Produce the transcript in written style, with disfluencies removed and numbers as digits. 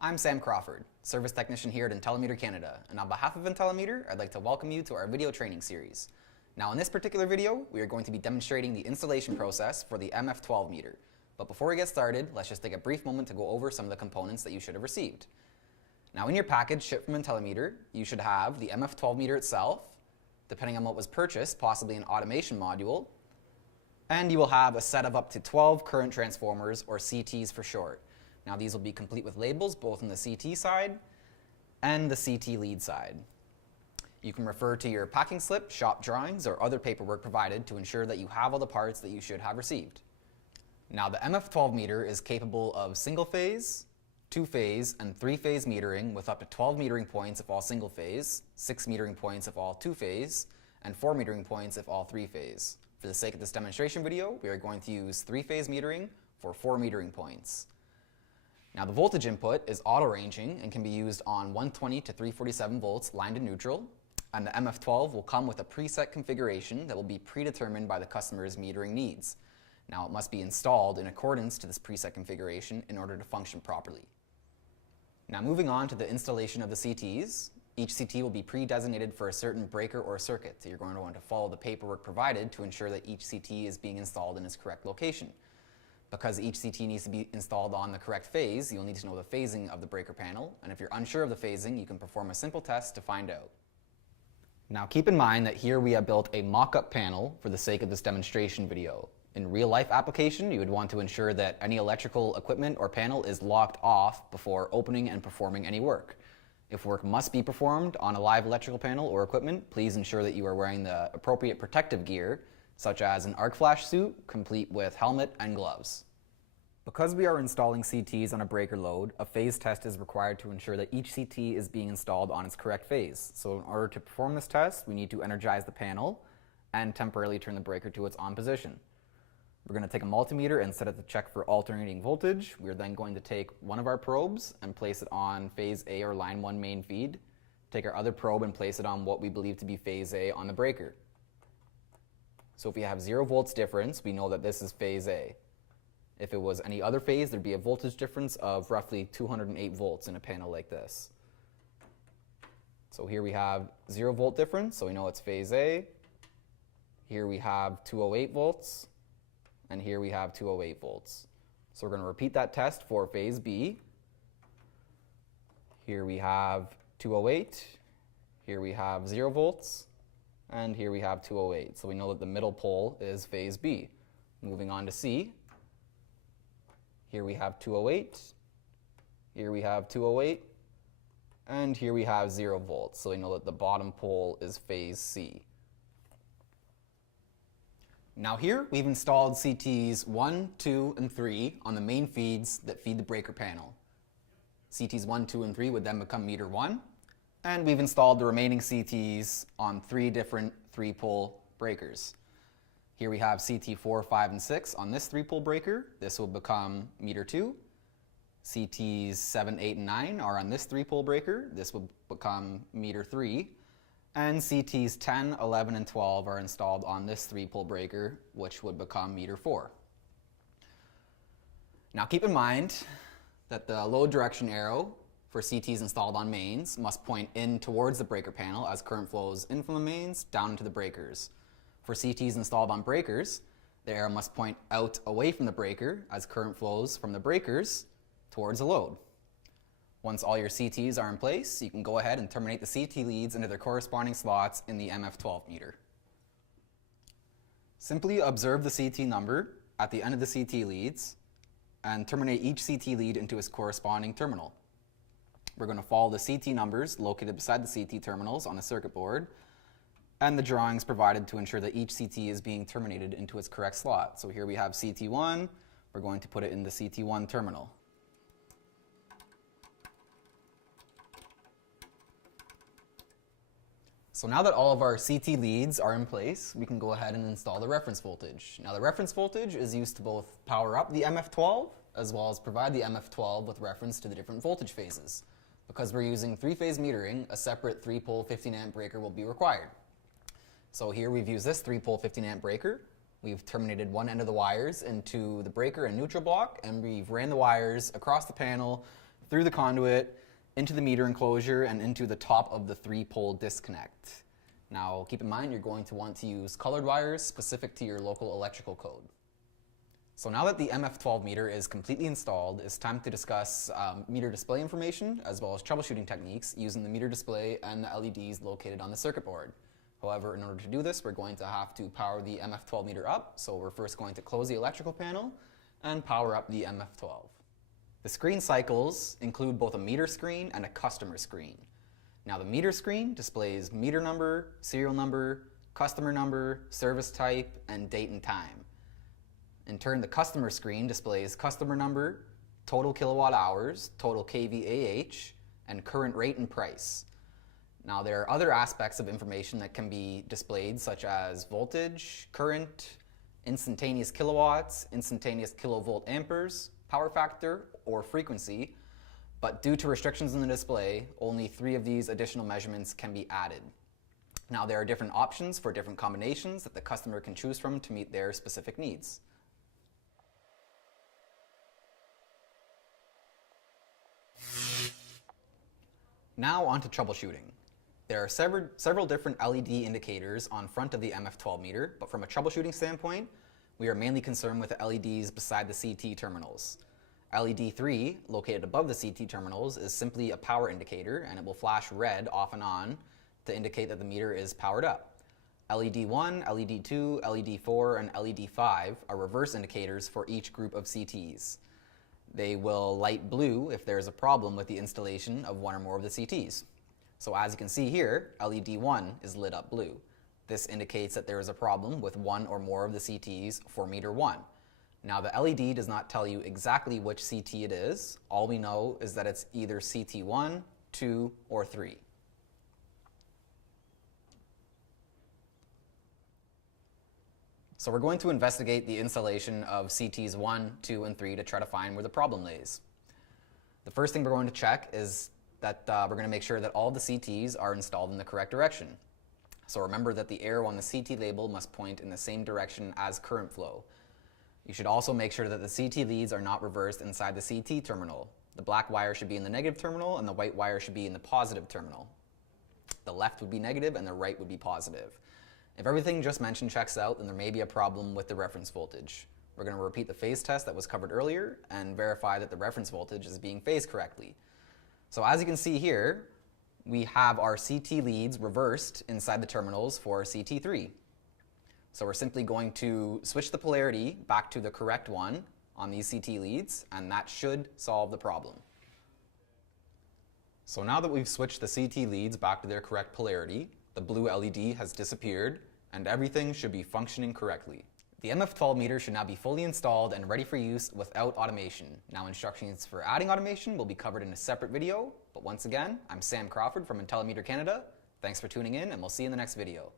I'm Sam Crawford, Service Technician here at Intellimeter Canada, and on behalf of Intellimeter, I'd like to welcome you to our video training series. Now in this particular video, we are going to be demonstrating the installation process for the MF12 meter. But before we get started, let's just take a brief moment to go over some of the components that you should have received. Now in your package shipped from Intellimeter, you should have the MF12 meter itself, depending on what was purchased, possibly an automation module, and you will have a set of up to 12 current transformers, or CTs for short. Now these will be complete with labels both on the CT side and the CT lead side. You can refer to your packing slip, shop drawings, or other paperwork provided to ensure that you have all the parts that you should have received. Now the MF12 meter is capable of single phase, two-phase, and three-phase metering with up to 12 metering points if all single phase, 6 metering points if all two-phase, and 4 metering points if all three-phase. For the sake of this demonstration video, we are going to use three-phase metering for 4 metering points. Now the voltage input is auto-ranging and can be used on 120 to 347 volts line to neutral, and the MF12 will come with a preset configuration that will be predetermined by the customer's metering needs. Now it must be installed in accordance to this preset configuration in order to function properly. Now moving on to the installation of the CTs, each CT will be pre-designated for a certain breaker or circuit. So you're going to want to follow the paperwork provided to ensure that each CT is being installed in its correct location. Because each CT needs to be installed on the correct phase, you'll need to know the phasing of the breaker panel, and if you're unsure of the phasing, you can perform a simple test to find out. Now keep in mind that here we have built a mock-up panel for the sake of this demonstration video. In real-life application, you would want to ensure that any electrical equipment or panel is locked off before opening and performing any work. If work must be performed on a live electrical panel or equipment, please ensure that you are wearing the appropriate protective gear, such as an arc flash suit, complete with helmet and gloves. Because we are installing CTs on a breaker load, a phase test is required to ensure that each CT is being installed on its correct phase. So in order to perform this test, we need to energize the panel and temporarily turn the breaker to its on position. We're going to take a multimeter and set it to check for alternating voltage. We're then going to take one of our probes and place it on phase A or line 1 main feed. Take our other probe and place it on what we believe to be phase A on the breaker. So if we have 0 volts difference, we know that this is phase A. If it was any other phase, there'd be a voltage difference of roughly 208 volts in a panel like this. So here we have 0 volt difference, so we know it's phase A. Here we have 208 volts, and here we have 208 volts. So we're going to repeat that test for phase B. Here we have 208, here we have 0 volts, and here we have 208. So we know that the middle pole is phase B. Moving on to C. Here we have 208, here we have 208, and here we have 0 volts. So we know that the bottom pole is phase C. Now here we've installed CTs 1, 2, and 3 on the main feeds that feed the breaker panel. CTs 1, 2, and 3 would then become meter 1, and we've installed the remaining CTs on 3 different 3-pole breakers. Here we have CT 4, 5, and 6 on this 3-pole breaker. This will become meter 2. CTs 7, 8, and 9 are on this 3-pole breaker. This will become meter 3. And CTs 10, 11, and 12 are installed on this 3-pole breaker, which would become meter 4. Now keep in mind that the load direction arrow for CTs installed on mains must point in towards the breaker panel as current flows in from the mains down into the breakers. For CTs installed on breakers, the arrow must point out away from the breaker as current flows from the breakers towards the load. Once all your CTs are in place, you can go ahead and terminate the CT leads into their corresponding slots in the MF12 meter. Simply observe the CT number at the end of the CT leads and terminate each CT lead into its corresponding terminal. We're going to follow the CT numbers located beside the CT terminals on the circuit board and the drawings provided to ensure that each CT is being terminated into its correct slot. So here we have CT1, we're going to put it in the CT1 terminal. So now that all of our CT leads are in place, we can go ahead and install the reference voltage. Now the reference voltage is used to both power up the MF12 as well as provide the MF12 with reference to the different voltage phases. Because we're using 3-phase metering, a separate 3-pole 15 amp breaker will be required. So here we've used this 3-pole 15 amp breaker. We've terminated one end of the wires into the breaker and neutral block, and we've ran the wires across the panel through the conduit, into the meter enclosure, and into the top of the 3-pole disconnect. Now, keep in mind you're going to want to use colored wires specific to your local electrical code. So now that the MF12 meter is completely installed, it's time to discuss meter display information as well as troubleshooting techniques using the meter display and the LEDs located on the circuit board. However, in order to do this, we're going to have to power the MF12 meter up, so we're first going to close the electrical panel and power up the MF12. The screen cycles include both a meter screen and a customer screen. Now the meter screen displays meter number, serial number, customer number, service type, and date and time. In turn, the customer screen displays customer number, total kilowatt hours, total kVAH, and current rate and price. Now there are other aspects of information that can be displayed, such as voltage, current, instantaneous kilowatts, instantaneous kilovolt amperes, power factor, or frequency, but due to restrictions in the display, only 3 of these additional measurements can be added. Now there are different options for different combinations that the customer can choose from to meet their specific needs. Now on to troubleshooting. There are several different LED indicators on front of the MF12 meter, but from a troubleshooting standpoint, we are mainly concerned with the LEDs beside the CT terminals. LED 3, located above the CT terminals, is simply a power indicator, and it will flash red off and on to indicate that the meter is powered up. LED 1, LED 2, LED 4, and LED 5 are reverse indicators for each group of CTs. They will light blue if there is a problem with the installation of one or more of the CTs. So as you can see here, LED 1 is lit up blue. This indicates that there is a problem with one or more of the CTs for meter 1. Now the LED does not tell you exactly which CT it is. All we know is that it's either CT 1, 2, or 3. So we're going to investigate the installation of CTs 1, 2, and 3 to try to find where the problem lays. The first thing we're going to check is that we're going to make sure that all the CTs are installed in the correct direction. So remember that the arrow on the CT label must point in the same direction as current flow. You should also make sure that the CT leads are not reversed inside the CT terminal. The black wire should be in the negative terminal and the white wire should be in the positive terminal. The left would be negative and the right would be positive. If everything just mentioned checks out, then there may be a problem with the reference voltage. We're going to repeat the phase test that was covered earlier and verify that the reference voltage is being phased correctly. So as you can see here, we have our CT leads reversed inside the terminals for CT3. So we're simply going to switch the polarity back to the correct one on these CT leads, and that should solve the problem. So now that we've switched the CT leads back to their correct polarity, the blue LED has disappeared, and everything should be functioning correctly. The MF12 meter should now be fully installed and ready for use without automation. Now instructions for adding automation will be covered in a separate video, but once again, I'm Sam Crawford from Intellimeter Canada. Thanks for tuning in, and we'll see you in the next video.